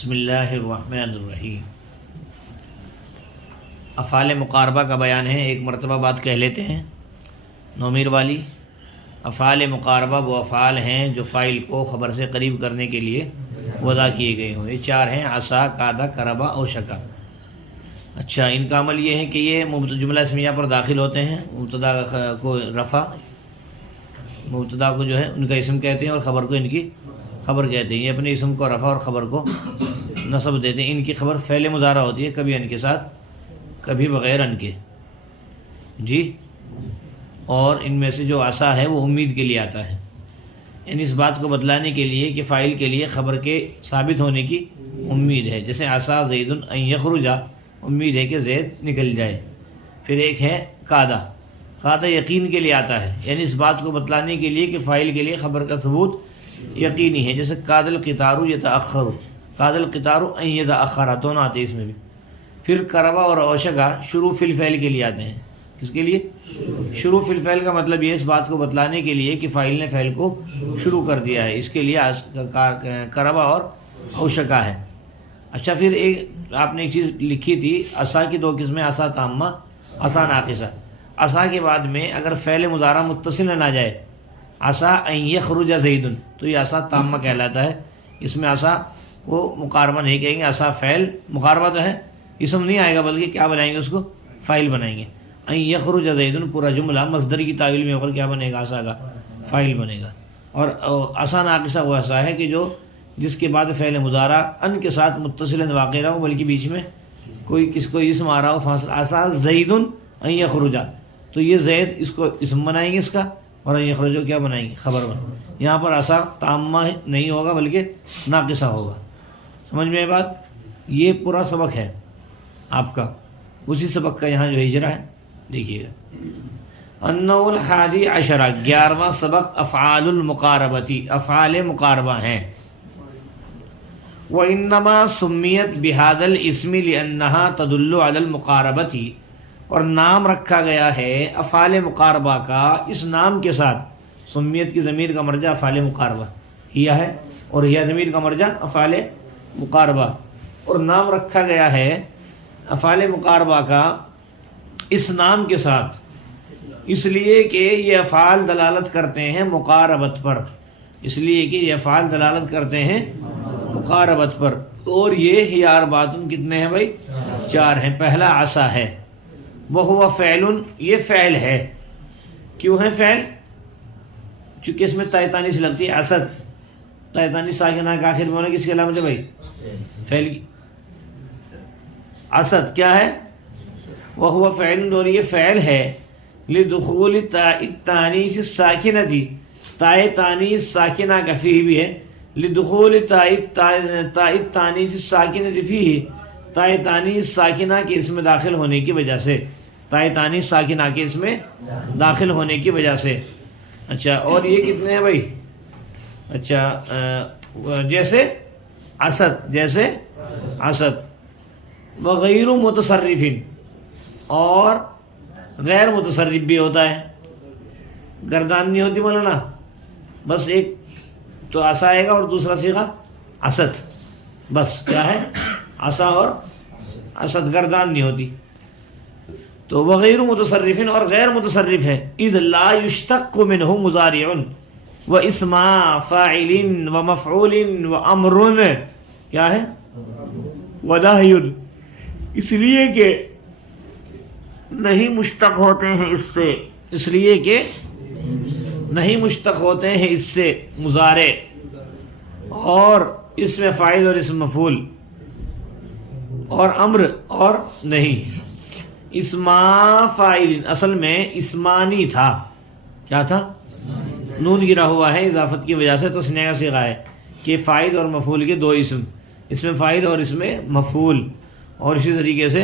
بسم اللہ الرحمن الرحیم۔ افعال مقاربہ کا بیان ہے، ایک مرتبہ بات کہہ لیتے ہیں نومیر والی۔ افعال مقاربہ وہ افعال ہیں جو فاعل کو خبر سے قریب کرنے کے لیے وضع کیے گئے ہوں۔ یہ چار ہیں: عصا، کادا، کربا اور شکا۔ اچھا، ان کا عمل یہ ہے کہ یہ جملہ اسمیہ پر داخل ہوتے ہیں۔ مبتدا کو رفع، مبتدا کو جو ہے ان کا اسم کہتے ہیں اور خبر کو ان کی خبر کہتے ہیں۔ یہ اپنے اسم کو رفع اور خبر کو نصب دیتے ہیں۔ ان کی خبر فعل مضارع ہوتی ہے، کبھی ان کے ساتھ کبھی بغیر ان کے، جی۔ اور ان میں سے جو عصا ہے وہ امید کے لیے آتا ہے، یعنی اس بات کو بتلانے کے لیے کہ فاعل کے لیے خبر کے ثابت ہونے کی امید ہے، جیسے عصا زید ان یخرج، امید ہے کہ زید نکل جائے۔ پھر ایک ہے کادا، کادا یقین کے لیے آتا ہے، یعنی اس بات کو بتلانے کے لیے کہ فاعل کے لیے خبر کا ثبوت یقینی ہے، جیسے کاد القطار یتأخر، کاد القطار ان یتأخر، دونوں آتے ہیں اس میں بھی۔ پھر کربا اور اوشکا شروع فی الفعل کے لیے آتے ہیں۔ کس کے لیے؟ شروع فی الفعل کا مطلب یہ اس بات کو بتلانے کے لیے کہ فاعل نے فعل کو شروع کر دیا ہے، اس کے لیے کربا اور اوشکا ہے۔ اچھا، پھر ایک آپ نے ایک چیز لکھی تھی، عصا کی دو قسمیں، عصا تامہ، عصا ناقصہ۔ عصا کے بعد میں اگر فعل مضارع متصل نہ جائے، عصا ان یخرج زید، تو یہ عصا تامہ کہلاتا ہے۔ اس میں عصا کو مقاربہ نہیں کہیں گے، عصا فعل، مقاربہ تو ہے، اسم نہیں آئے گا بلکہ کیا بنائیں گے، اس کو فاعل بنائیں گے۔ ان یخرج زید پورا جملہ مصدر کی تعویل میں ہو کر کیا بنے گا، عصا کا فاعل بنے گا۔ اور عصا ناقصہ وہ عصا ہے کہ جس کے بعد فعل مضارع ان کے ساتھ متصل واقع نہ ہو، بلکہ بیچ میں کوئی اسم آ رہا ہو، فاصلہ۔ عصا زید ان یخرج، تو یہ زید اس کو اسم بنائیں گے اس کا، اور ان یخرج کیا بنائیں گے، خبر بنائیں گے۔ یہاں پر عصا تامہ نہیں ہوگا بلکہ ناقصہ ہوگا۔ سمجھ میں بات؟ یہ پورا سبق ہے آپ کا، اسی سبق کا یہاں جو ہجرہ ہے دیکھیے گا۔ النوع الحادی عشرہ، 11واں سبق افعال المقاربتی، افعال مقاربہ ہیں۔ وَإِنَّمَا سُمِّيَتْ بِهَذَا الْإِسْمِ لِأَنَّهَا تَدُلُّ عَلَى الْمُقَارَبَةِ، اور نام رکھا گیا ہے افعال مقاربہ کا اس نام کے ساتھ۔ سمیت کی ضمیر کا مرجع افعال مقاربہ ہیا ہے، اور ہیا ضمیر کا مرجع افعال مقاربہ، اور نام رکھا گیا ہے افعال مقاربہ کا اس نام کے ساتھ، اس لیے کہ یہ افعال دلالت کرتے ہیں مقاربت پر، اس لیے کہ یہ افعال دلالت کرتے ہیں مقاربت پر۔ اور یہ ہی اربعۃ، کتنے ہیں بھائی؟ 4 ہیں۔ پہلا عصا ہے، وہو فعل، یہ فعل ہے۔ کیوں ہے فعل؟ چونکہ اس میں تاء تانیث لگتی ہے، اسد، تاء تانیث ساکنہ کا آخر میں ہونا کس کی علامت ہے بھائی؟ فعل کی۔ اسد کیا ہے؟ وہو فعل، اور یہ فعل ہے، لدخول تاء التانیث الساکنہ، تاء تانیث ساکنہ کا فیہ بھی ہے، لدخول تاء التانیث الساکنہ فیہ، تاء تانیث ساکنہ کے اس میں داخل ہونے کی وجہ سے، تاء تانیث ساکنہ کے اس میں داخل ہونے کی وجہ سے۔ اچھا، اور یہ کتنے ہیں بھائی؟ اچھا، جیسے اسد، جیسے اسد، وغیر متصرف، اور غیر متصرف بھی ہوتا ہے، گردان نہیں ہوتی مولانا، بس ایک تو عصا آئے گا اور دوسرا صیغہ اسد، بس کیا ہے، عصا اور اسد، گردان نہیں ہوتی۔ تو وغیر متصرف اور غیر متصرف ہے، اذ لا یشتق منہ مضارع و اسم فاعل و مفعول و امر، کیا ہے، و نہی، اس لیے کہ نہیں مشتق ہوتے ہیں اس سے، اس لیے کہ نہیں مشتق ہوتے ہیں اس سے مضارع اور اسم فاعل اور اسم مفعول اور امر اور نہیں۔ اسما فاعل اصل میں اسمانی تھا، کیا تھا؟ نون گرا ہوا ہے اضافت کی وجہ سے، تو سنے کا صیغہ ہے کہ فاعل اور مفعول کے دو اسم، اس میں فاعل اور اس میں مفعول، اور اسی طریقے سے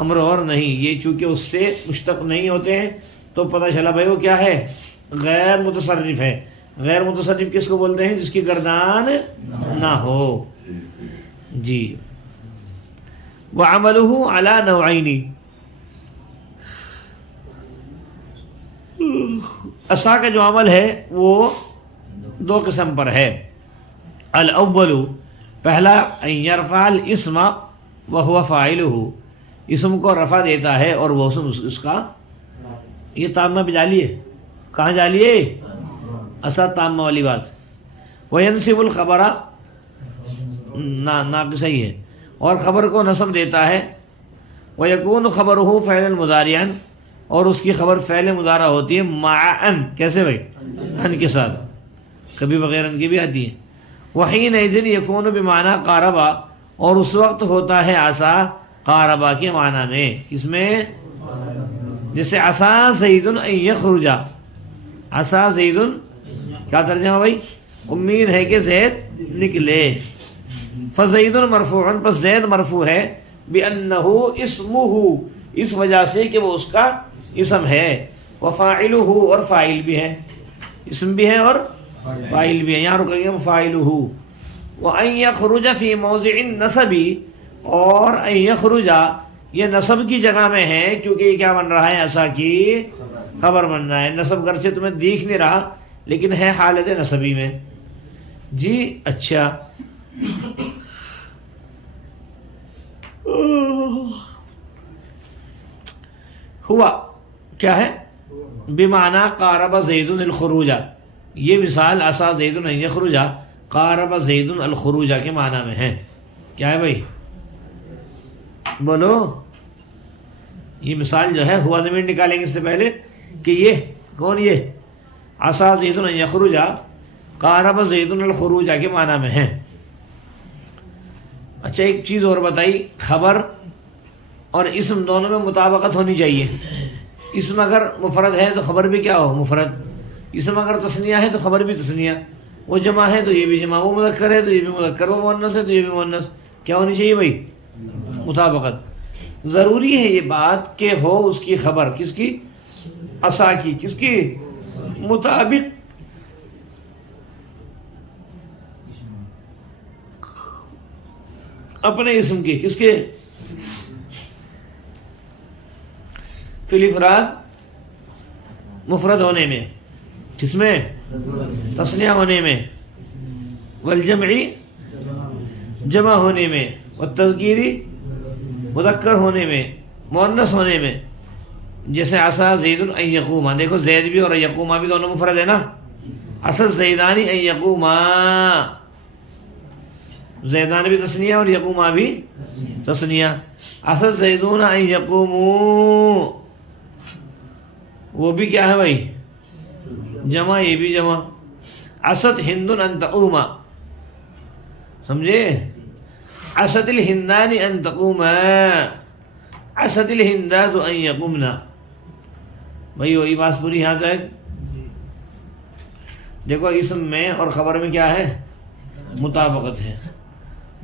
امر اور نہیں، یہ چونکہ اس سے مشتق نہیں ہوتے ہیں تو پتہ چلا بھائی وہ کیا ہے، غیر متصرف ہے۔ غیر متصرف کس کو بولتے ہیں؟ جس کی گردان نہ ہو، جی۔ وعملہ علی نوعین، عصا کا جو عمل ہے وہ 2 قسم پر ہے۔ الاول، پہلا ان یرفع الاسم وهو فاعلہ، اسم کو رفع دیتا ہے اور وہ اس کا، یہ تامہ پہ جالی ہے، کہاں جالی ہے؟ اسد تامہ والی بات. وینصب الخبر، ناقص ہی ہے، اور خبر کو نصب دیتا ہے. ویکون خبرہ فعلا مضارعا، اور اس کی خبر فعل مضارع ہوتی ہے مع ان، کیسے بھائی؟ ان کے ساتھ، کبھی بغیر ان کی بھی آتی ہے. وحینئذ یکون بمعنی قاربا، اور اس وقت ہوتا ہے عصا قاربا کے معنی میں. اس میں جیسے عصا زید ان یخرج، عصا زید، کیا ترجمہ بھائی؟ امید ہے کہ زید نکلے. فزید مرفوع، پس زید مرفوع ہے بانہ اسمہ، اس وجہ سے کہ وہ اس کا اسم ہے. وفاعلہ، اور فاعل بھی ہے، اسم بھی ہے اور فاعل بھی ہے، یہاں رکیں گے فاعلہ. وان یخرج فی موضع النصب، اور ان یخرج یہ نصب کی جگہ میں ہے، کیونکہ یہ کیا بن رہا ہے؟ عصا کی خبر بن رہا ہے. نصب گرچہ تمہیں دیکھ نہیں رہا لیکن ہے حالت نصبی میں. جی اچھا، ہوا کیا ہے؟ بمعنی قارب زید الخروج، یہ مثال عصا زید ان یخرج قارب زید الخروج کے معنی میں ہے. کیا ہے بھائی؟ بولو. یہ مثال جو ہے ہوا ضمیر نکالیں گے اس سے پہلے کہ یہ کون؟ یہ عصا زید ان یخرج قارب زید الخروج کے معنی میں ہے. اچھا ایک چیز اور بتائی، خبر اور اسم دونوں میں مطابقت ہونی چاہیے. اسم اگر مفرد ہے تو خبر بھی کیا ہو؟ مفرد. اسم اگر تثنیہ ہے تو خبر بھی تثنیہ. وہ جمع ہے تو یہ بھی جمع، وہ مذکر ہے تو یہ بھی مذکر، وہ مؤنث ہے تو یہ بھی مؤنث. کیا ہونی چاہیے بھائی؟ مطابقت. ضروری ہے یہ بات کہ ہو اس کی خبر کس کی؟ عصا کی. کس کی؟ مطابق. اپنے اسم کی. کس کے؟ فی الافراد مفرد ہونے میں، کس میں؟ تثنیہ ہونے میں، والجمعی جمع ہونے میں، والتذکیری مذکر ہونے میں، مؤنث ہونے میں. جیسے عصا زید ان یقوما، دیکھو زید بھی اور یقوما بھی دونوں مفرد ہے نا. اصل زیدانی ان یقوما، زیدان بھی تثنیہ اور یقوما بھی تثنیہ. اصل زیدون ان یقومو، وہ بھی کیا ہے بھائی؟ جمع، یہ بھی جمع. اسد ہند ان تقوما، سمجھے؟ اسد الہندان ان تقوما، اسد الہندات ان یقومنا. بھائی وہی بات پوری یہاں تک. دیکھو اسم میں اور خبر میں کیا ہے؟ مطابقت ہے.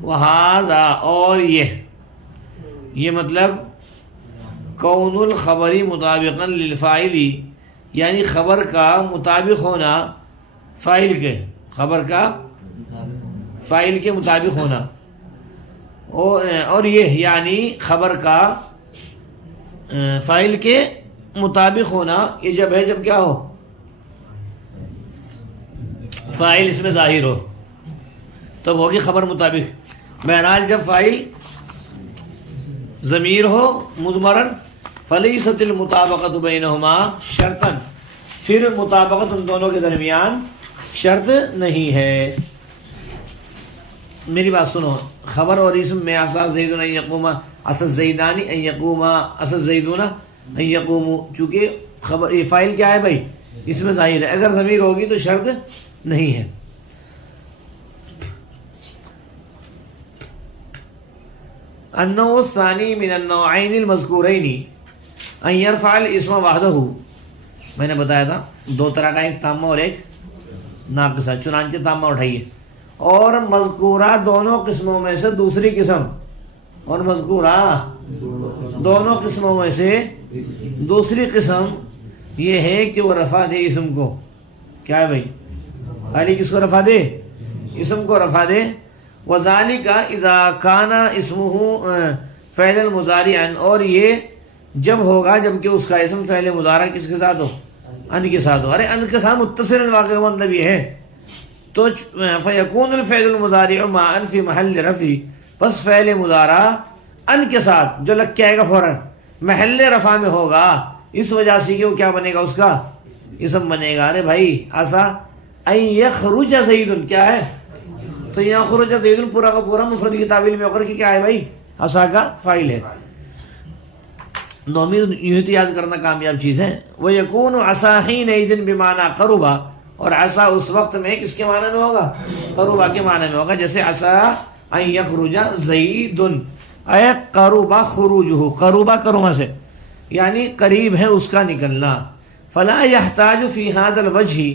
وہذا، اور یہ مطلب کون الخبری مطابقا للفاعلی، یعنی خبر کا مطابق ہونا فاعل کے، خبر کا فاعل کے مطابق ہونا. اور یہ یعنی خبر کا فاعل کے مطابق ہونا، یہ جب ہے جب کیا ہو؟ فاعل اس میں ظاہر ہو تب ہوگی خبر مطابق. بہرحال جب فاعل ضمیر ہو مضمرن، فلیست المطابقت بینہما شرطا، پھر مطابقت ان دونوں کے درمیان شرط نہیں ہے. میری بات سنو، خبر اور اسم میں عصا زیدون ان یقوما، اسد زیدانی ان یقوما، اسد زیدون ان یقومو، چونکہ خبر یہ فاعل کیا ہے بھائی؟ اس میں ظاہر ہے. اگر ضمیر ہوگی تو شرط نہیں ہے. النوع الثانی من النوعین المذکورین ان یرفع الاسم وحدہ. میں نے بتایا تھا دو طرح کا، ایک تامہ اور ایک ناقصہ. چنانچہ تامہ اٹھائیے. اور مذکورہ دونوں قسموں میں سے دوسری قسم، اور مذکورہ دونوں قسموں میں سے دوسری قسم یہ ہے کہ وہ رفع دے اسم کو. کیا ہے بھائی؟ خالی کس کو رفع دے؟ اسم کو رفع دے. وذالک اذا کان اسمہ فعلا مضارعا، اور یہ جب ہوگا جب کہ اس کا اسم فعل مضارع کس کے ساتھ ہو؟ ان کے ساتھ ہو. ارے ان کے ساتھ متصل واقع مطلب یہ ہے تو فیکون الفعل المضارع مع فی محل رفع، پس فعل مضارع ان کے ساتھ جو لگ کے آئے گا فوراً محل رفع میں ہوگا، اس وجہ سے کہ وہ کیا بنے گا، اس کا اسم بنے گا. ارے بھائی عسا ان یخرج زید کیا ہے، تو یخرج زید پورا کا پورا مفرد کی تعویل میں ہو کر کے کیا ہے بھائی، عسا کا فاعل ہے. نومیر یوں تو یاد کرنا کامیاب چیز ہے. وَيَكُونُ عَسَى حِينَئِذٍ بِمَعْنَى قَرُبَ، اور عسا اس وقت میں کس کے معنی میں ہوگا، قربا کے معنی میں ہوگا. جیسے عسا ان یخرج زید، اے قربا خروجہ، قربا کرما سے یعنی قریب ہے اس کا نکلنا. فلا يحتاج فی هذا الوجہ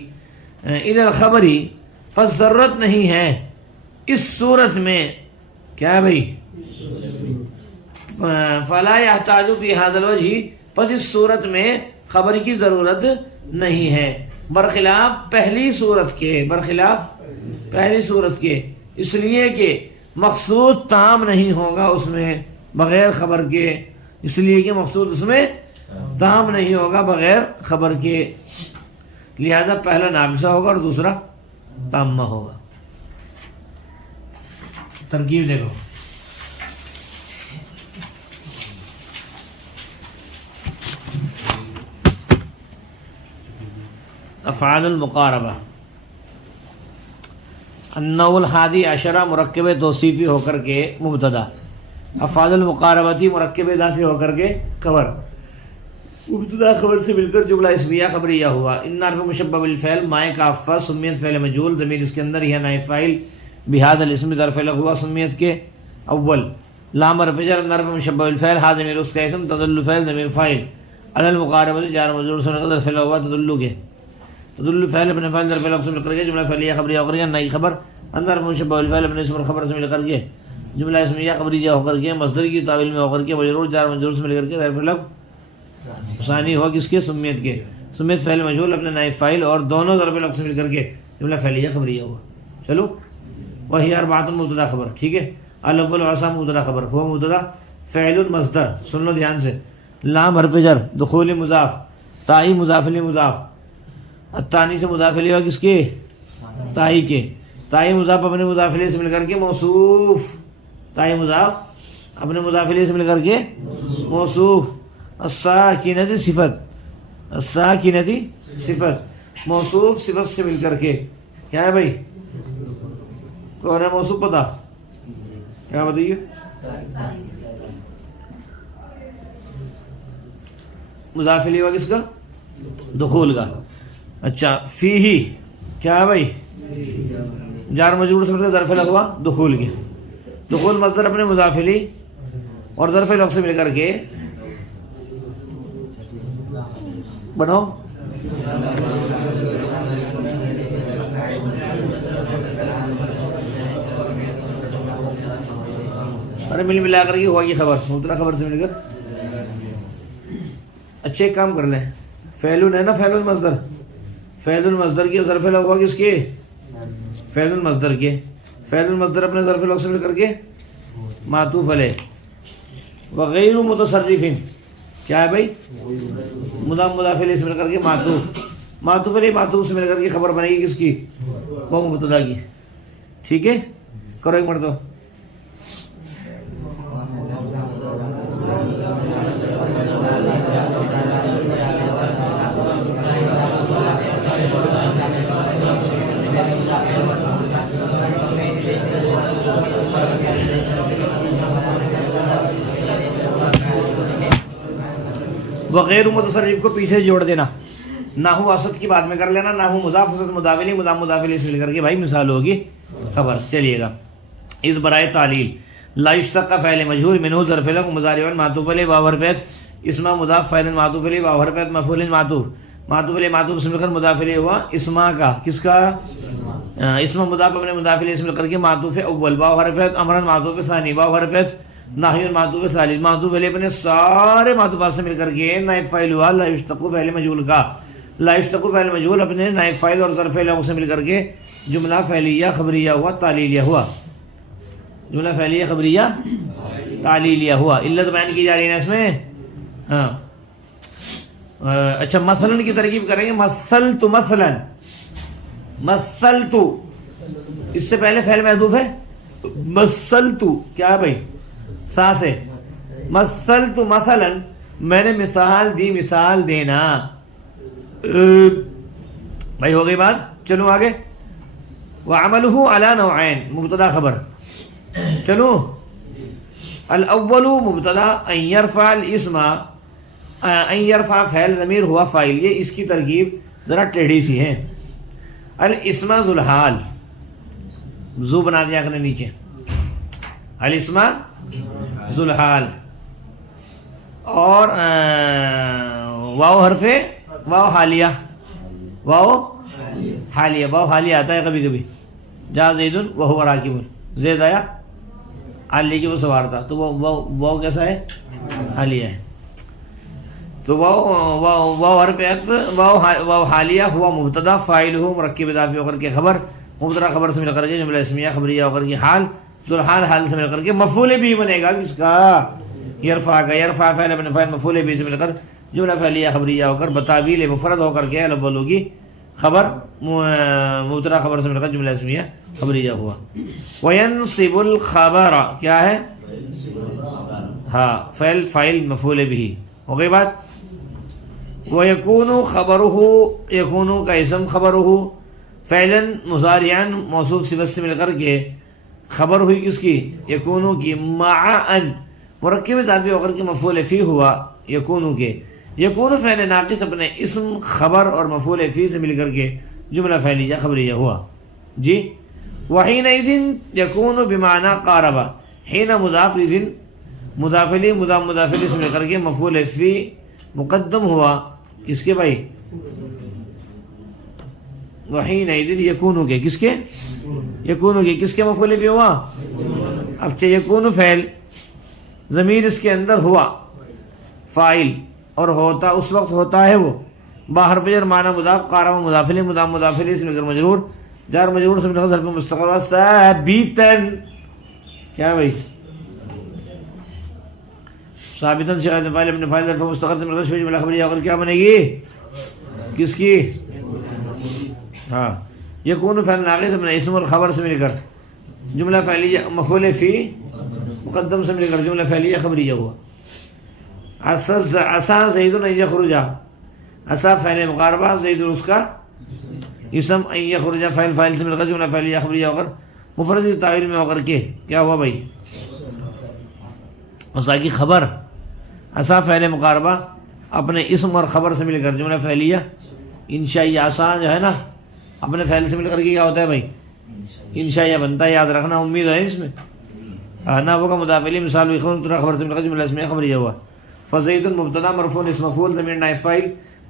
الى الخبر، پس ضرورت نہیں ہے اس صورت میں کیا بھائی، فلا يحتاج فی هذا الوجہ، پس اس صورت میں خبر کی ضرورت نہیں ہے، برخلاف پہلی صورت کے، برخلاف پہلی صورت کے، اس لیے کہ مقصود تام نہیں ہوگا اس میں بغیر خبر کے، اس لیے کہ مقصود اس میں تام نہیں ہوگا بغیر خبر کے، لہذا پہلا ناقصہ ہوگا اور دوسرا تامہ ہوگا. ترکیب دیکھو، افعال المقاربہ. النوع الحادی عشرہ مرکب توصیفی ہو کر کے مبتدا، افعال المقاربتی مرکب اضافی ہو کر کے خبر، مبتدا خبر سے مل کر جملہ اسمیہ خبریہ ہوا. ان حرف مشبہ بالفعل مائے کافہ سمیت فعل مجہول، ضمیر اس کے اندر یہ نائب فاعل بہذا الاسم ظرف لغ ہوا سمیت کے اول. لام حرف جر، ان حرف مشبہ بالفعل ہا ضمیر اس کا اسم، تدل فعل ضمیر فاعل، علی المقاربۃ جار مجرور ظرف لغ ہوا تدل کے، تدل فعل ابن فاعل ظرف لغ سے مل کر کے جملہ فعلیہ خبریہ ہو کر کے نئی خبر. ان حرف مشبہ بالفعل ابن اسم خبر سے مل کر کے جملہ اسمیہ خبریہ ہو کر کے مصدر کی تعویل میں ہو کر کے مجرور جار مجرور سے مل کر کے ظرف لغ ثانی ہوا کس کے، سمیت کے، سمیت فعل مجہول اپنے نائب فاعل اور دونوں ظرف لغ سے مل کر کے جملہ فعلیہ خبریہ ہوا. چلو وہی اربعۃ مبتدا خبر، ٹھیک ہے. الاول عسا مبتدا خبر، ہوا مبتدا فعل مصدر، سن لو دھیان سے. لام حرف جر، دخول مضاف، تائی مضاف الیہ مضاف، الثانی سے مضاف الیہ کس کے، تائی کے، تائی مضاف اپنے مضاف الیہ سے مل کر کے موصوف، تائی مضاف اپنے مضاف الیہ سے مل کر کے موصوف. الساکنۃ صفت، الساکنۃ صفت، موصوف صفت سے مل کر کے کیا ہے بھائی، کون ہے موصوف پتہ کیا بتائیے، مضاف الیہ کس کا، دخول کا. اچھا فیہ کیا ہے بھائی، جار مجرور سے مل کر ظرف لغ ہوا دخول کے، دخول مصدر اپنے مضاف الیہ اور ظرف لغ سے مل کر کے بنو ارے ملا کر کے ہوا یہ خبر، مبتدا خبر سے مل کر. اچھے ایک کام کر لیں، فعل ہے نا، فعل المصدر، فعل المصدر کی ظرف لغ ہوا کس کے، فعل المصدر کے، فعل المصدر اپنے ظرف لغ سے مل کر کے معطوف علیہ. وغیر متصرف کیا ہے بھائی، مضاف مضاف الیہ سے مل کر کے معطوف، معطوف علیہ معطوف سے مل کر کے خبر بنے گی کس کی، وہ مبتدا کی. ٹھیک ہے، کرو ایک مرتبہ. وغیر متصرف کو پیچھے جوڑ دینا، نحو اسد کی بعد میں کر لینا، نحو مضاف اسد مضاف الیہ مضاف مضاف الیہ سے مل کر کے بھائی مثال ہوگی خبر. چلیے گا، اس برائے تعلیل لا یشتق فعل مجہول منہ ظرف لغ مضارع معطوف علیہ واو حرف اسما مضاف فاعل معطوف علیہ واو حرف مفعول معطوف، معطوف علیہ معطوف سے مل کر مضاف الیہ ہوا اسما کا، کس کا، اسما مضاف اپنے مضاف الیہ سے مل کر کے معطوف اول، واو حرف امر معطوف ثانی، واو حرف ناہی معطوف ثالث، معطوف علیہ اپنے سارے معطوفات سے مل کر کے نائب فاعل ہوا لا یشتق فعل مجہول کا، لا یشتق فعل مجہول اپنے نائب فاعل اور ظرف لغ سے مل کر کے جملہ فعلیہ خبریہ ہوا تعلیلیہ ہوا، جملہ فعلیہ خبریہ تعلیلیہ ہوا. علت بیان کی جا رہی ہے اس میں. ہاں اچھا، مثلاً کی ترکیب کریں گے، مثلت مثلاً، مثلت اس سے پہلے فعل محذوف ہے مثلت، کیا ہے بھائی؟ سا سے مثلت مثلا، میں نے مثال دی، مثال دینا بھائی، ہو گئی بات. چلو آگے. وعمله على نوعين، مبتدا خبر. چلو الاول مبتدا ان يرفع الاسم، ان يرفع فعل ضمیر ہوا فاعل. یہ اس کی ترکیب ذرا ٹیڑھی سی ہے. الاسم ذو الحال، ذو بنا دیا کرنے نیچے، الاسم ذو الحال. اور واو حرف واو حالیہ، واو حالیہ، واو حالیہ آتا ہے کبھی کبھی. جا زید وہو راکب، زید آیا حالیہ کی وہ سوار تھا، تو وہ واو کیسا ہے؟ حالیہ ہے. تو واو حرف عطف، واو حالیہ ہوا مبتدا، فاعل ہو مرکب اضافی ہو کر کے خبر، مبتدا خبر سے مل کر کے جملہ اسمیہ خبریہ ہو کر کے حال، ذو الحال حال سے مل کر کے مفعول بھی بنے گا کس کا؟ یرفع کا. یرفع فعل ابن فاعل مفعول بھی سے مل کر جملہ فعلیہ خبریہ ہو کر بتاویل مفرد ہو کر کے الاول ہوگی خبر، مبتدا خبر سے مل کر جملہ اسمیہ خبریہ ہوا. وینصب الخبر، کیا ہے؟ ہاں فعل فاعل مفعول بھی. ہو گئی بات. ویکون خبرہ، یکون کا اسم خبرہ، فعلا مضارعا موصوف صفت سے مل کر کے خبر ہوئی کس کی؟ یکون کی. مع ان مرکب اضافی ہو کر کے مفعول فی ہوا یکون کے. یکون فعل ناقص اپنے اسم خبر اور مفعول فی سے مل کر کے جملہ فعلیہ خبریہ ہوا جی. وحینئذ یکون بمعنی قارب، حین مضاف، اذن مضاف الیہ، مضاف الیہ سے مل کر کے مفعول فی مقدم ہوا کس کے بھائی؟ وحینئذ یکون کے، کس کے؟ یکون کے. کس کے مفعول فی ہوا؟ اب یکون فعل ضمیر اس کے اندر ہوا فاعل، اور ہوتا اس وقت ہوتا ہے وہ باہر فجر معنی مضاف، قارب مضاف الیہ، مضاف الیہ سے مل کر مجرور، جار مجرور سے مل کر ظرف مستقر ثابتن، کیا بھائی؟ ثابتن شاید فاعل ابن فاعل ظرف مستقر سے مل کر جملہ خبریہ اور کیا بنے گی؟ کس کی؟ ہاں یکون فعل ناقص اپنے اسم اور خبر سے مل کر جملہ فعلیہ مفعول فی مقدم سے مل کر جملہ فعلیہ خبریہ ہوا. عسا زید ان یخرج، عسا فعل مقاربہ، زید اس کا اسم، ان یخرج فاعل سے مل کر جملہ فعلیہ خبریہ ہو کر مفرد تعویل میں ہو کر کے کیا ہوا بھائی؟ عسا کی خبر، عسا فعل مقاربہ اپنے اسم اور خبر سے مل کر جملہ فعلیہ انشائیہ. عسا جو ہے نا اپنے فعل سے مل کر کے کیا ہوتا ہے بھائی؟ انشائیہ بنتا ہے، یاد رکھنا، امید ہے اس میں. نا وہ کا مضاف الیہ مثال خبر سے مل کر جملہ اسمیہ خبریہ ہوا. فزید مبتدا مرفوع اسم مفعول ضمیر نائب فاعل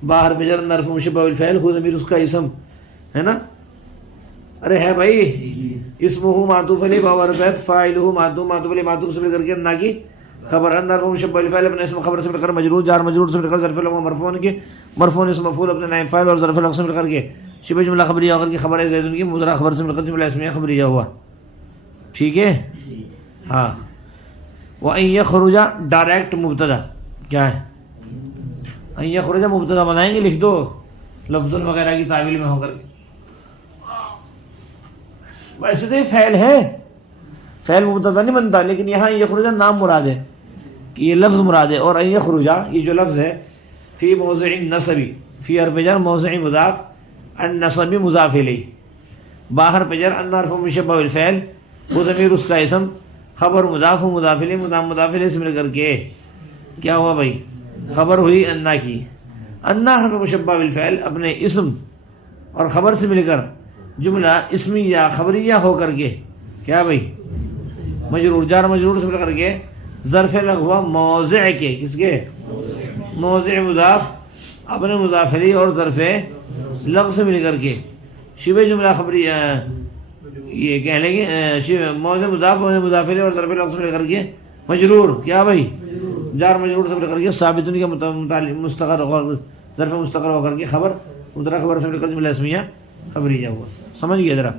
باہر فجر ظرف مشبہ بالفعل، خود ضمیر اس کا اسم ہے نا. ارے ہے بھائی، اسمہ معطوف علیہ باور فعل، فاعلہ معطوف علیہ معطوف سے مل کر کے نا کی خبر، ان ظرف مشبہ بالفعل اپنے اسم خبر سے مل کر مجرور، جار مجرور سے مل کر ظرف العموم مرفوع کے، مرفوع اسم مفعول اپنے نائب فاعل اور ظرف الوقت سے مل کر کے شبہ جملہ خبریہ ہو کر کے خبر ہے زید کی مضارع خبر سے مل کر جملہ اسمیہ خبریہ ہوا. ٹھیک ہے ہاں. وَأَن يَخْرُجَ ڈائریکٹ مبتدا کیا ہے؟ ان یخرج مبتدا بنائیں گے، لکھ دو لفظ وغیرہ کی تعویل میں ہو کر کے. ویسے تو یہ فعل ہے، فعل مبتدا نہیں بنتا، لیکن یہاں یخرج نام مراد ہے کہ یہ لفظ مراد ہے. اور ان یخرج یہ جو لفظ ہے فی موضع النصب، فی حرف جر موضع مضاف، النصب مضاف الیہ، باہر فجر ان حرف مشبہ بالفعل، وہ ضمیر اس کا اسم، خبر مضاف مضاف الیہ مضاف الیہ سے مل کر کے کیا ہوا بھائی؟ خبر ہوئی انا کی. انا حرف مشبہ بالفعل اپنے اسم اور خبر سے مل کر جملہ اسمیہ خبریہ ہو کر کے کیا بھائی؟ مجرور، جار مجرور سے مل کر کے ظرف لغو موضع کے، کس کے؟ موضع مضاف اپنے مضاف الیہ اور ظرف لغو سے مل کر کے شبہ جملہ خبریہ، یہ کہہ لیں گے موضع مضاف مضاف الیہ اور ظرف لغو سے مل کر کے مجرور، کیا بھائی؟ جار مجرور سے مل کر کے ثابت کے متعلق مستقر ظرف مستقر ہو کر کے خبر، مبتدا خبر سے مل کر جملہ اسمیہ خبریہ ہوا. سمجھ گئے ذرا؟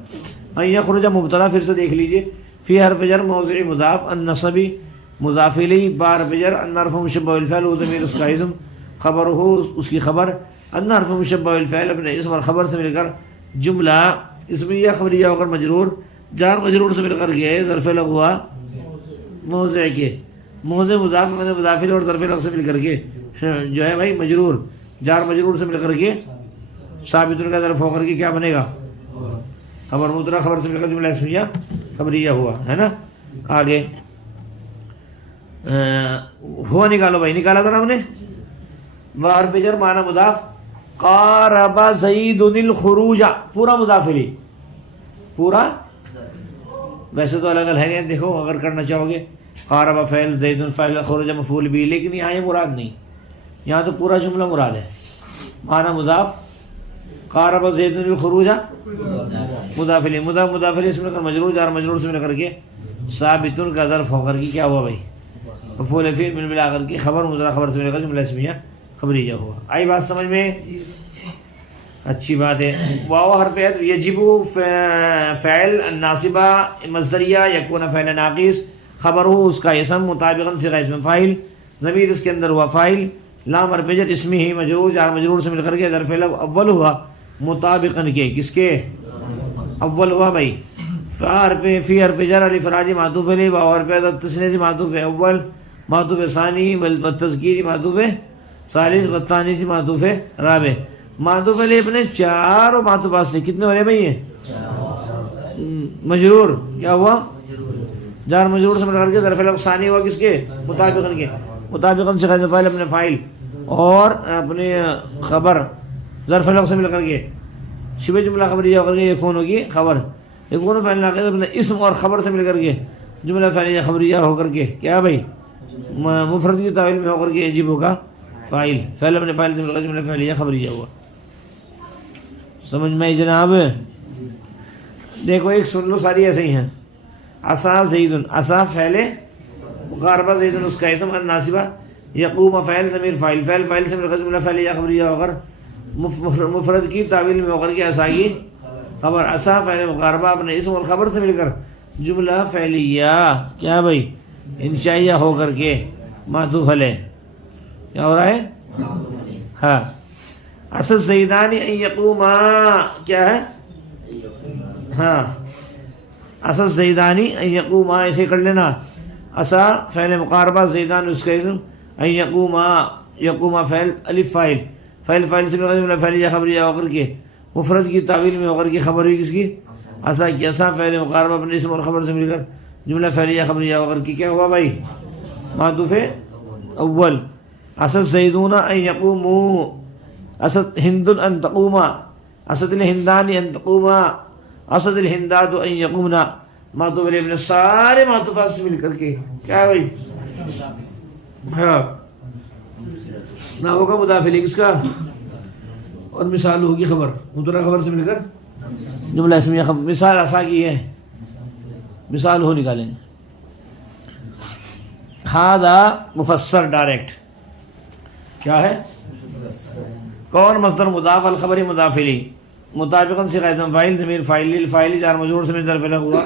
ان یخرج مبتدا پھر سے دیکھ لیجئے، فی حرف جر موضع مضاف، النصب مضاف الیہ، بار فجر ان حرف مشبہ بالفعل وہ ضمیر اس کا اسم، خبر ہو اس کی خبر، ان حرف مشبہ بالفعل اپنے اسم اور خبر سے مل کر جملہ اسمیہ خبریہ ہو کر مجرور، جار مجرور سے مل کر کے ظرف لغو ہوا موضع کے، موضع مضاف مضاف اور ظرف لغو سے مل کر کے جو ہے بھائی مجرور، جار مجرور سے مل کر کے ثابت کا ظرف ہو کر کے کیا بنے گا؟ خبر مبتدا، خبر سے مل کر جملہ اسمیہ خبریہ ہوا ہے نا۔ آگے ہوا نکالو بھائی، نکالا تھا نا ہم نے، وحرف جر معنی مضاف، قارب زید الخروج پورا مضاف الیہ، پورا ویسے تو الگ الگ ہے، دیکھو اگر کرنا چاہو گے قارب فعل، زید فاعل، خروج مفعول بھی، لیکن یہاں یہ مراد نہیں، یہاں تو پورا جملہ مراد ہے۔ معنی مضاف، قارب زید الخروج مضاف الیہ، مضاف الیہ سے مل کر مجرور، جار مجرور سے مل کر کے ثابت کا ظرف ہو کر کے کیا ہوا بھائی؟ مفعول فی من ملا کر کے خبر مبتدا، خبر سے مل کر جملہ اسمیہ خبریہ ہوا۔ آئی بات سمجھ میں؟ اچھی بات ہے۔ واو حرف عطف، یجب فعل الناصبہ مصدریہ، یکون فعل ناقص، خبر ہو اس کا اسم مطابقاً صیغہ اسم فاعل، ضمیر اس کے اندر ہوا فاعل، لام حرف جر اسمی ہی مجرور، جار مجرور سے مل کر کے ظرف اول ہوا مطابقاً کے، کس کے؟ اول ہوا بھائی۔ فی حرف جر الف راجی معطوف علیہ، واو حرف عطف تثنیہ معطوف اول، معطوف ثانی، والتذکیری معطوف ثالث، والتانیث معطوف رابع۔ معطوف علیہ اپنے چاروں معطوفات سے کتنے ہو رہے بھائی؟ یہ مجرور کیا ہوا؟ جار مجرور سے مل کر کے ظرف لفظ ثانی ہوا کس کے؟ مطابقاً کے، مطابقاً سے غیر فاعل اپنے فاعل، اور اپنے خبر ظرف لفظ سے مل کر کے شبہ جملہ خبریہ ہو کر کے یکون ہوگی خبر، یکون فعل ناقص اپنے اسم اور خبر سے مل کر کے جملہ فعلیہ خبریہ ہو کر کے کیا بھائی؟ مفرد کی تعویل میں ہو کر کے یجب ہوگا فاعل، فعل اپنے فاعل سے مل کر جملہ فعلیہ خبریہ ہوا۔ سمجھ میں جناب؟ دیکھو ایک سن لو، ساری ایسے ہی ہیں۔ عصا زیدن، عصا فعل مقاربہ، زیدن اس کا اسم، الناصبہ یقوم فعل ضمیر فاعل، فاعل سے مل کر جملہ فعلیہ خبریہ ہو کر مفرد کی تعویل میں ہو کر کے عصا کی خبر، عصا فعل مقاربہ اپنے اسم اور خبر سے مل کر جملہ فعلیہ کیا بھائی؟ انشائیہ ہو کر کے معطوف علیہ کیا ہو رہا ہے؟ ہاں۔ اصل زیدانی ان یقوما کیا ہے؟ ہاں، اصل زیدانی ان یقوما ایسے کر لینا، عصا فعل مقاربہ، زیدان اس کا اسم، ان یقوما، یقوما فعل، الف فاعل، فاعل سے جملہ فعلیہ خبریہ ہو کر کے مفرد کی تعویل میں ہو کر کے خبر ہوئی کس کی؟ عصا کی، عصا فعل مقاربہ اپنے اسم اور خبر سے مل کر جملہ فعلیہ خبریہ ہو کر کے کیا ہوا بھائی؟ معطوف اول۔ اسد زیدون ان یقوموا، اسد ہند ان تقوما، اسد الہندان ان تقوما، اسد الہندات ان یقومنا، معطوف علیہ اپنے سارے معطوفات سے مل کر کے کیا بھائی؟ ہاں، نہ ہوگا مضاف الیہ کس کا؟ اور مثال ہوگی خبر، مبتدا خبر سے مل کر جملہ اسمیہ خبر۔ مثال عصا کی ہے، مثال ہو نکالیں گے۔ ہذا مفسر ڈائریکٹ کیا ہے؟ کون مصدر مضاف، الخبری مضاف الیہ، مطابقاً صیغہ اسم فاعل، ضمیر فاعل، للفاعل جار مجرور سے مل ظرف لغو ہوا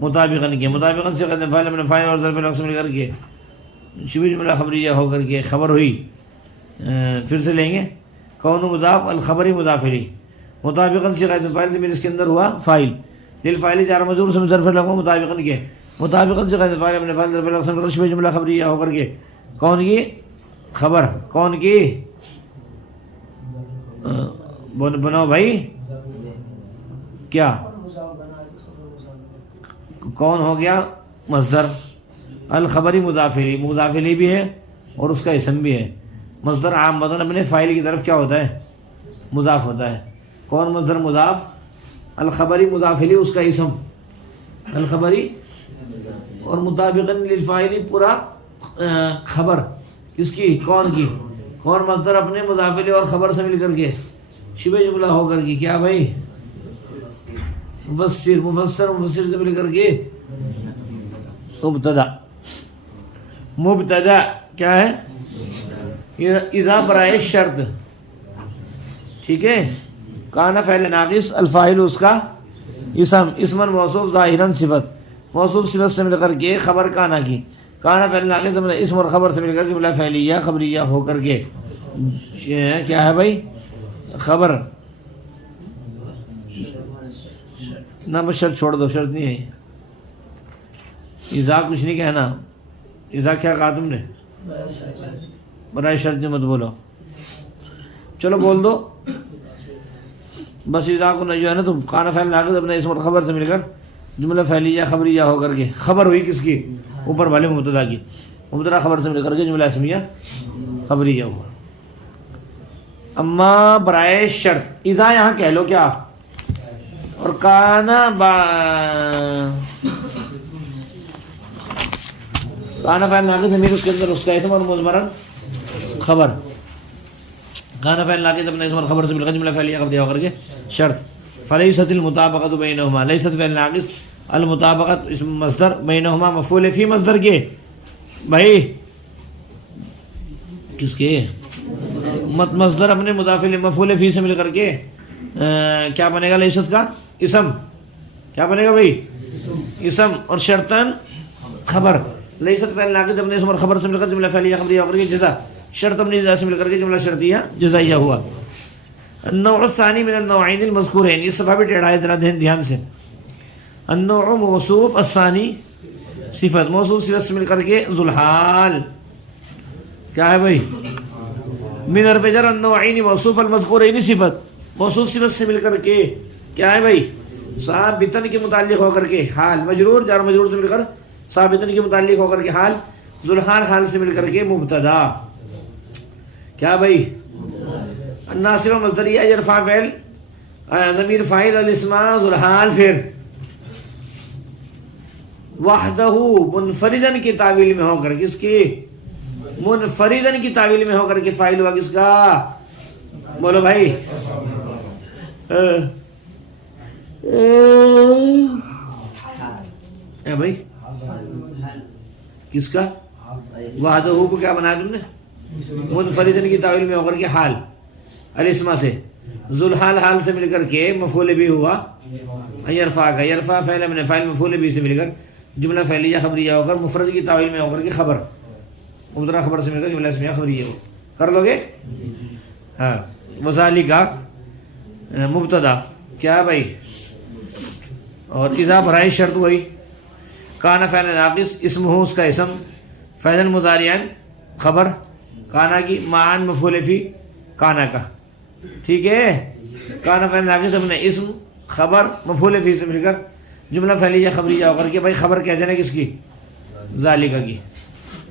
مطابقاً کے، مطابقاً صیغہ اسم فاعل اپنے فاعل اور ظرف لغو سے مل کر کے شبہ جملہ خبریہ ہو کر کے خبر ہوئی۔ پھر سے لیں گے، کون مضاف، الخبری مضاف الیہ، مطابقاً صیغہ اسم فاعل ضمیر اس کے اندر ہوا فاعل، للفاعل جار مجرور سے مل ظرف لغو مطابقاً کے، مطابقاً صیغہ اسم فاعل اپنے فاعل ظرف لغو سے مل کر شبہ جملہ خبریہ ہو کر کے کون کی خبر، کون کی بناؤ بھائی کیا؟ کون ہو گیا؟ مصدر الخبری مضاف الیہ، مضاف الیہ بھی ہے اور اس کا اسم بھی ہے۔ مصدر عام مطلب اپنے فاعل کی طرف کیا ہوتا ہے؟ مضاف ہوتا ہے۔ کون مصدر مضاف؟ الخبری مضاف الیہ اس کا اسم الخبری، اور مطابقاً للفاعل پورا خبر کس کی؟ کون کی؟ کون مصدر اپنے مضاف الیہ اور خبر سے مل کر کے شبہ جملہ ہو کر کے کیا بھائی؟ مفسر، مفسر سے مل کر کے مبتدا، مبتدا کیا ہے؟ اذا برائے شرط، ٹھیک ہے۔ کانا فعل ناقص، الفاعل اس کا اسم، اسمن موصوف ظاہراً صفت، موصوف صفت سے مل کر کے خبر کانا کی، کانا فعل ناقص اسم اور خبر سے مل کر کے جملہ فعلیہ خبریہ ہو کر کے کیا ہے بھائی؟ خبر نہ بس شرط چھوڑ دو، شرط نہیں ہے. اذا کچھ نہیں کہنا. اذا کیا کہا تم نے؟ برائے شرط مت بولو. چلو بول دو بس. اذا کو جو ہے نا تم کان فعل ناقص اپنے اسم اور خبر سے مل کر جملہ فعلیہ خبریہ ہو کر کے، خبر ہوئی کس کی؟ اوپر والے مبتدا کی. مبتدا خبر سے مل کر کے جملہ اسمیہ خبریہ ہوا. اما برائے شرط اذا یہاں کہہ لو کیا، اور کانا کانا فعل ناقص ضمیر اس کے اندر اس کا اسم اور مضمرن خبر. کانا فعل ناقص اپنے اسم اور خبر سے مل کر جملہ فعلیہ خبریہ ہو کر کے شرط. فلیست المطابقۃ بینہما. لیست فعل ناقص، المطابقت اسم مصدر، بینہما مفعول فی مصدر کے. بھائی کس کے؟ مصدر اپنے مضاف مفعول فی سے مل کر کے کیا بنے گا؟ لیست کا اسم. کیا بنے گا بھائی؟ اسم. اور شرطن خبر. لیست فعل ناقص اپنے اسم اور خبر سے مل کر جملہ فعلیہ خبریہ ہو کر کے جزا. شرط اپنی جزا سے مل کر کے جملہ شرطیہ جزائیہ ہوا. النوع الثانی من النوعین المذکورین. یہ صفحہ بھی ٹیڑھا ہے ذرا دھیان سے. النوع موصوف، الثانی صفت. موصوف صفت سے مل کر کے ذوالحال کیا ہے بھائی؟ من حرف جر النوعین موصوف المذکورین صفت. موصوف صفت سے مل کر کے کیا ہے بھائی؟ ثابتن کے متعلق ہو کر کے حال. مجرور جار مجرور سے مل کر ثابتن کے متعلق ہو کر کے حال. ذوالحال حال سے مل کر کے مبتدا. کیا بھائی؟ الناصبہ مصدریہ یرفع فعل ضمیر فاعل الاسم ذوالحال. پھر وحدہ منفردن کی تعویل میں ہو کر کس کی؟ منفردن کی تعویل میں ہو کر کے فاعل ہوا کس کا؟ بولو بھائی. بھائی کس کا؟ وحدہ کو کیا بنایا تم نے؟ منفردن کی تعویل میں ہو کر کے حال الاسم سے. ذوالحال حال سے مل کر کے مفعول بھی ہوا. یرفع کا یرفع فعل من فاعل مفعول بھی سے مل کر جملہ فعلیہ خبریہ ہو کر مفرد کی تعویل میں ہو کر کے خبر. مبتدا خبر سے مل کر جملہ اسمیہ خبریہ ہو. کر لو گے؟ ہاں. وذالک مبتدا کیا بھائی؟ اور اذا برائے شرط وہی. کانا فعل ناقص اسم ہو اس کا اسم، فعل مضارعن خبر کانا کی، معان مفعول فی کانا کا. ٹھیک ہے. کانا فعل ناقص اپنے اسم خبر مفعول فی سے مل کر جملہ فعلیہ خبریہ ہو کر کے بھائی خبر کیا جانا کس کی؟ ذالکہ کی.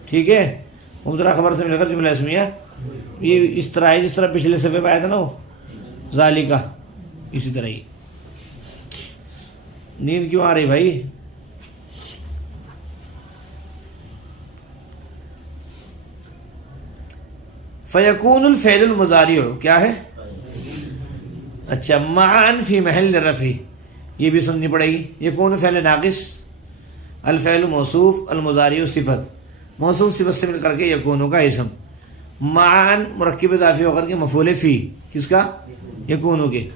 ٹھیک ہے. مبتدا خبر سے مل کر جملہ اسمیہ. یہ اس طرح ہے جس طرح پچھلے صفحے پہ آیا تھا نا وہ ذالکہ، اسی طرح ہی. نیند کیوں آ رہی بھائی؟ فیکون الفعل المضارع کیا ہے؟ اچھا. معاً فی محل رفع. یہ بھی سننی پڑے گی. یکون فعل ناقص، الفعل موصوف، المضارع صفت. موصوف صفت سے مل کر کے یکون کا اسم. معاً مرکب اضافی ہو کر کے مفعول فی کس کا؟ یکون کے.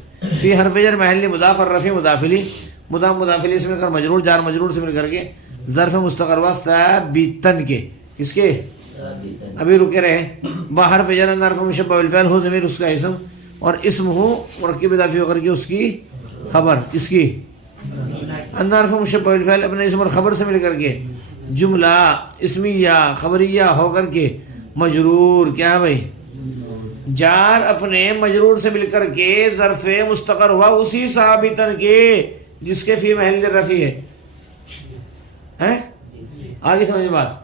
فی حرف جر محل مضاف الرفع مضاف الیہ. مضاف مضاف الیہ سے مل کر مجرور جار مجرور سے مل کر کے ظرف مستقر و ثابتن کے. کس کے؟ ابھی رکے رہے. باہر فجر حرف مشبہ بالفعل ہو ضمیر اس کا اسم، اور اسم ہو مرکب اضافی ہو کر کے اس کی خبر. کس کی؟ حرف مشبہ بالفعل اپنے اسم اور خبر سے مل کر کے جملہ اسمیہ خبریہ ہو کر کے مجرور. کیا بھائی؟ جار اپنے مجرور سے مل کر کے ظرف مستقر ہوا اسی ثابتن کے جس کے فی محل رفع ہے. آگے سمجھ بات.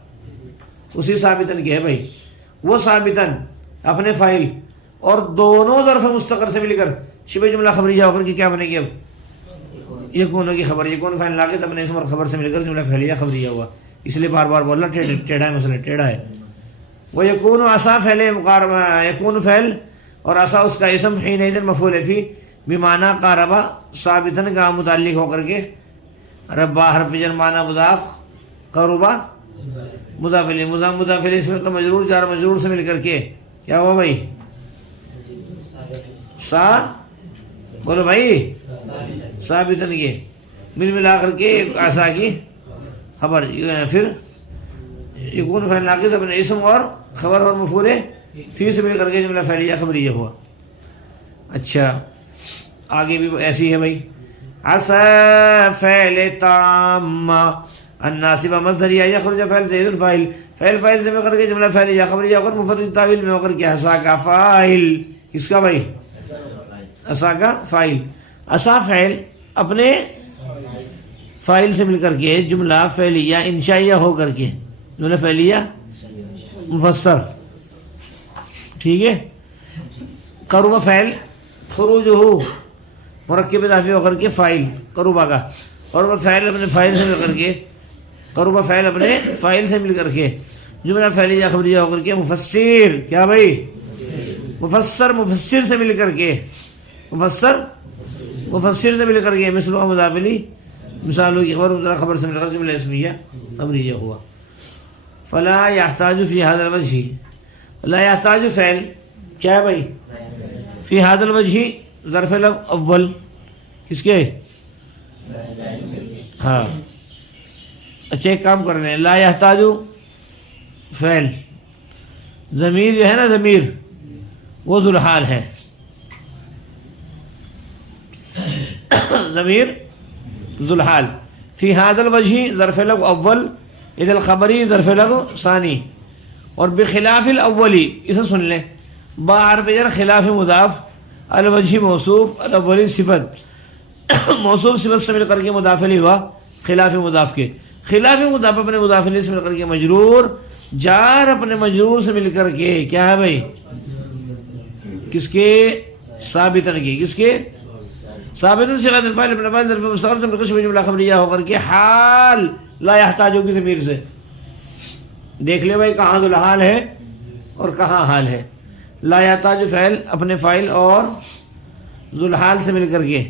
اسی ثابتن کی ہے بھائی. وہ ثابتن اپنے فاعل اور دونوں ظرف مستقر سے مل کر شبہ جملہ خبریہ ہو کر کے کیا بنے گی؟ اب یکون کی خبر. یکون فاعل ناقص اپنے اسم اور خبر سے مل کر جملہ فعلیہ خبریہ ہوا. اس لیے بار بار بولنا ٹیڑھا ہے، مسئلہ ٹیڑھا ہے. وہ یکون عصا فعل مقاربہ، یکون فعل اور عصا اس کا اسم، حینئذ مفعول فی بمعنی قاربہ ثابتن کا متعلق ہو کر کے ربا حرف جر معنی مضاف قربہ مضاف الیہ. مضاف الیہ اس میں کا مجرور جار مجرور سے مل کر کے کیا ہوا بھائی؟ بولو بھائی. ثابتن کے مل ملا کر کے عصا کی خبر. پھر یکون فعل ناقص اپنے اسم اور خبر اور مفعول فی سے مل کر کے جملہ فعلیہ خبریہ ہوا. اچھا آگے بھی ایسی ہے بھائی. عسى فعل تام الناصب مصدریہ یخرج فعل زید الفاعل فاعل سے مل کر کے جملہ فعلیہ خبریہ اور مفرد تعویل میں ہو کر کے عصا کا فاعل کس کا بھائی عصا کا فاعل عصا فعل اپنے فاعل سے مل کر کے جملہ فعلیہ انشائیہ ہو کر کے جملہ فعلیہ مفسر ٹھیک ہے قرب فعل خروجہ مرکب اضافی ہو کر کے فاعل قربہ کا قرب فعل اپنے فاعل سے مل کر کے قرب فعل اپنے فاعل سے مل کر کے جملہ فعلیہ خبریہ ہو کر کے مفسر کیا بھائی مفسر مفسر سے مل کر کے مفسر سے مل کر کے مثل و مضافلی مثالوں کی خبر سے مل کر جملہ اسمیہ خبریہ ہوا فلا يحتاج فی هذا الوجہ لا يحتاج فعل کیا ہے بھائی فی هذا الوجہ ظرف الاول کس کے ہاں اچھا ایک کام کرنے لا يحتاج فعل ضمیر جو ہے نا ضمیر وہ ذو الحال ہے ضمیر ذو الحال فی هذا الوجہ ظرف الاول اذا الخبری ظرف لغو ثانی اور بخلاف الاولی اسے سن لیں با حرف جر خلاف مضاف الوجہ موصوف الاولی صفت موصوف صفت سے مل کر کے مضاف الیہ ہوا خلاف مضاف کے خلاف مضاف اپنے مضاف الیہ سے مل کر کے مجرور جار اپنے مجرور سے مل کر کے کیا ہے بھائی کس کے ثابتن کی کس کے ثابتن صيغۃ الفاعل ابن فاعل ظرف مستقر سے مل کر جملہ خبریہ ہو کر کے حال لا يحتاج کی ضمیر سے دیکھ لے بھائی کہاں ذو الحال ہے اور کہاں حال ہے لا يحتاج فعل اپنے فاعل اور ذو الحال سے مل کر کے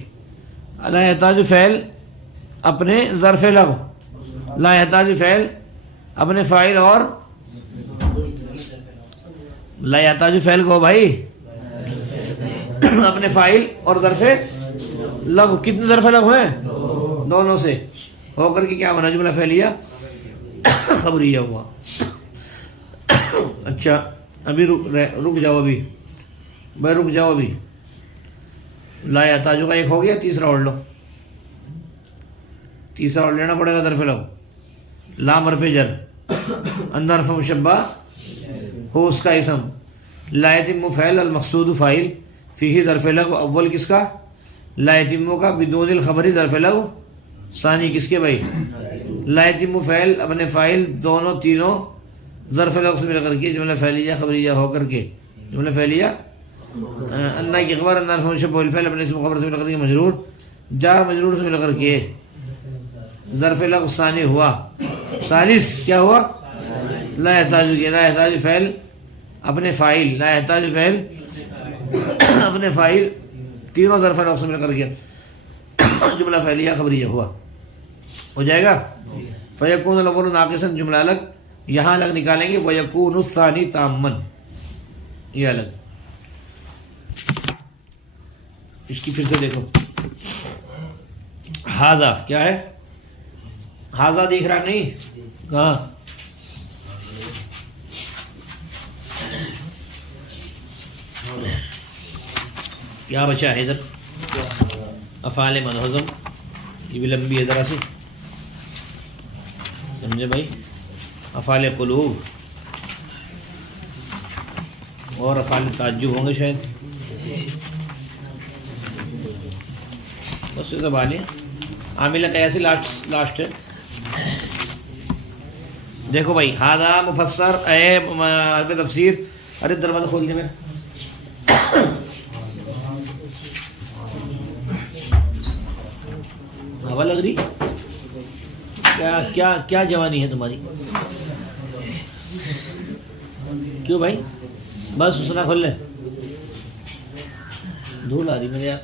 لا يحتاج فعل اپنے ظرف لغو لا يحتاج فعل اپنے فاعل اور لا يحتاج فعل کو بھائی اپنے فاعل اور ظرف لغو کتنے ظرف لغو ہیں دونوں سے ہو کر کے کیا بنا جملہ فعلیہ خبریہ ہوا اچھا ابھی رک جاؤ ابھی بھائی رک جاؤ ابھی لا يحتاج کا ایک ہو گیا تیسرا اور لو تیسرا اور لینا پڑے گا ظرف لغو لام حرف جر اندر حرف مشبہ ہو اس کا اسم لا يتم فعل المقصود فاعل فیہ ظرف لغو اول کس کا لا يتم کا بدون الخبری ظرف لغو ثانی کس کے بھائی لا يتم فعل اپنے فاعل دونوں تینوں ظرف لغو سے مل کر کے جملہ فعلیہ خبریہ ہو کر کے جملہ فعلیہ انا کی خبر اندر حرف مشبہ الفعل اپنے اسم خبر سے مل کر کے مجرور جار مجرور سے مل کر کے ظرف لغو ثانی ہوا ثالث کیا ہوا لا يحتاج فعل اپنے فاعل لا يحتاج فعل اپنے فاعل تینوں ظرف لغو سے مل کر کے جملہ فعلیہ خبریہ ہوا ہو جائے گا فیکون الاول ناقصا جملہ الگ یہاں الگ نکالیں گے ویکون الثانی تامن یہ الگ اس کی پھر سے دیکھو ہاذا کیا ہے ہاذا دیکھ رہا نہیں کہاں کیا بچا ہے ادھر افعال منحوظم یہ بھی لمبی ہے ذرا سی سمجھے بھائی افعال قلوب اور افعال تعجب ہوں گے شاید بس یہ زبان ہے عاملہ قیاسی لاسٹ ہے دیکھو بھائی ہاذا مفسر اے حرف تفسیر ارے دروازہ کھول دے میرا ہوا لگ رہی کیا کیا کیا جوانی ہے تمہاری کیوں بھائی بس سنا کھول لے دھول آ رہی میرے یار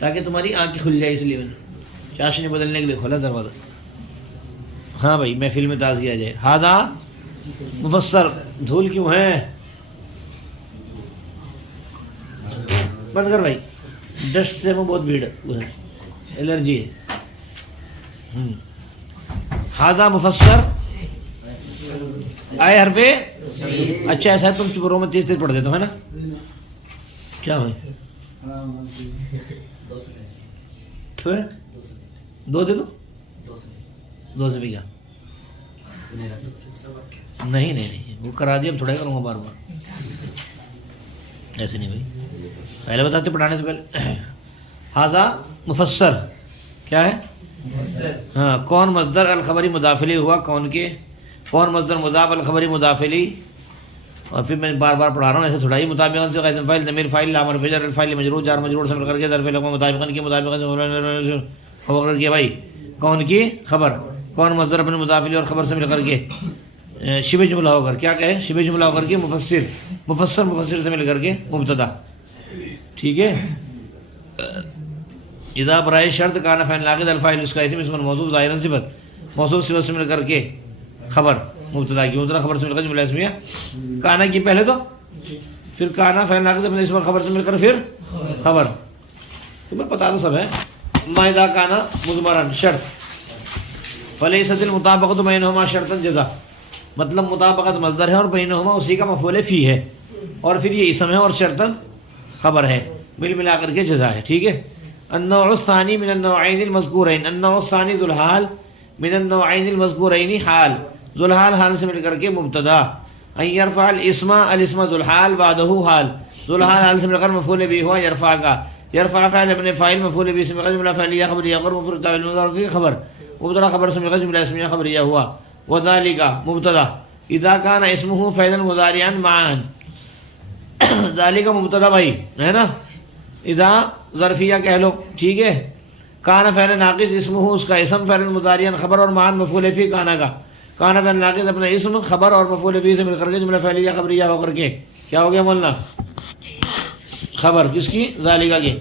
تاکہ تمہاری آنکھیں کھل جائے اس لیے میں نے چاشنی بدلنے کے لیے کھولا دروازہ ہاں بھائی محفل میں تازگی آ جائے ہاذا مفسر دھول کیوں ہے بند کر بھائی ڈسٹ سے میں بہت بھیڑ ہے الرجی ہے ہاذا مفسر آئے حرف اچھا ایسا ہے تم چپ رہو میں تیز تیز پڑھ دیتا ہوں ہے نا کیا ہوئے دو دے دو، دو سے بھی کیا؟ نہیں نہیں نہیں، وہ کرا دیا، اب تھوڑا ہی کروں گا بار بار، ایسے نہیں بھائی، پہلے بتاتے پڑھانے سے پہلے. ہاذا مفسر کیا ہے؟ ہاں، کون مصدر الخبری مضافلی ہوا، کون کے، کون مصدر مضاف الخبری مضافلی، اور پھر میں بار بار پڑھا رہا ہوں ایسے تھوڑا ہی. مطابقاً سے اسم فاعل ضمیر فاعل لام حرف جر الفاعل مجرور جار مجرور سے مل کر کے ظرف لقب مطابقاً کی خبر کیا بھائی، کون کی خبر، کون مصدر اپنے مضافلی اور خبر سے مل کر کے شبہ جملہ ہو کر، کیا کہے، شبہ جملہ ہو کر کے مفسر، مفسر سے مل کر کے مبتدا. ٹھیک ہے. اذا برائے شرط کان فعل ناقص الفاعل اس کا اسم موصوف ظاہرا صفت، موصوف صفت سے مل کر کے خبر مبتدا کی، مبتدا خبر سے مل کر جملہ اسمیہ کانا کی پہلے تو، پھر کانا فعل ناقص اپنے اسم خبر سے مل کر پھر خبر. تمہیں پتا تو سب ہے. ما اذا کانا مضمرا شرط فلیست المطابقۃ بینہما شرطا جزا، مطلب مطابقت مصدر ہے اور بینہما اسی کا مفعول فی ہے، اور پھر یہ اسم ہے اور شرطا خبر ہے، مل ملا کر کے جزا ہے. ٹھیک ہے. النوع الثانی من النوعین المذکورین، النوع الثانی ذو الحال من النوعین المذکورین حال، ذو الحال حال سے مل کر کے مبتدا. ان یرفع الاسم ذو الحال بعدہ حال، ذو الحال حال سے مل کر مفعول بھی ہوا یرفع کا، یرفع فعل ابن فاعل مفعول بھی سے مل کر جملہ فعلیہ خبریہ اور مفعول تعلیل مضارع کی خبر، مبتدا خبر سے مل کر جملہ اسمیہ خبریہ ہوا. وذالک مبتدا اذا کان اسمہ فعلا مضارعا معا، ذالک مبتدا بھائی ہے نا، اذا ظرفیہ کہہ لو. ٹھیک ہے. کان فعل ناقص اسمہ اس کا اسم فعل مضارعا خبر اور معا مفعول فی کانا کا، کان فعل ناقص اپنا اسم خبر اور مفعول فی سے مل کر کے جملہ فعلیہ خبریہ ہو کر کے کیا ہو گیا مولانا، خبر کس کی، ذالک کی.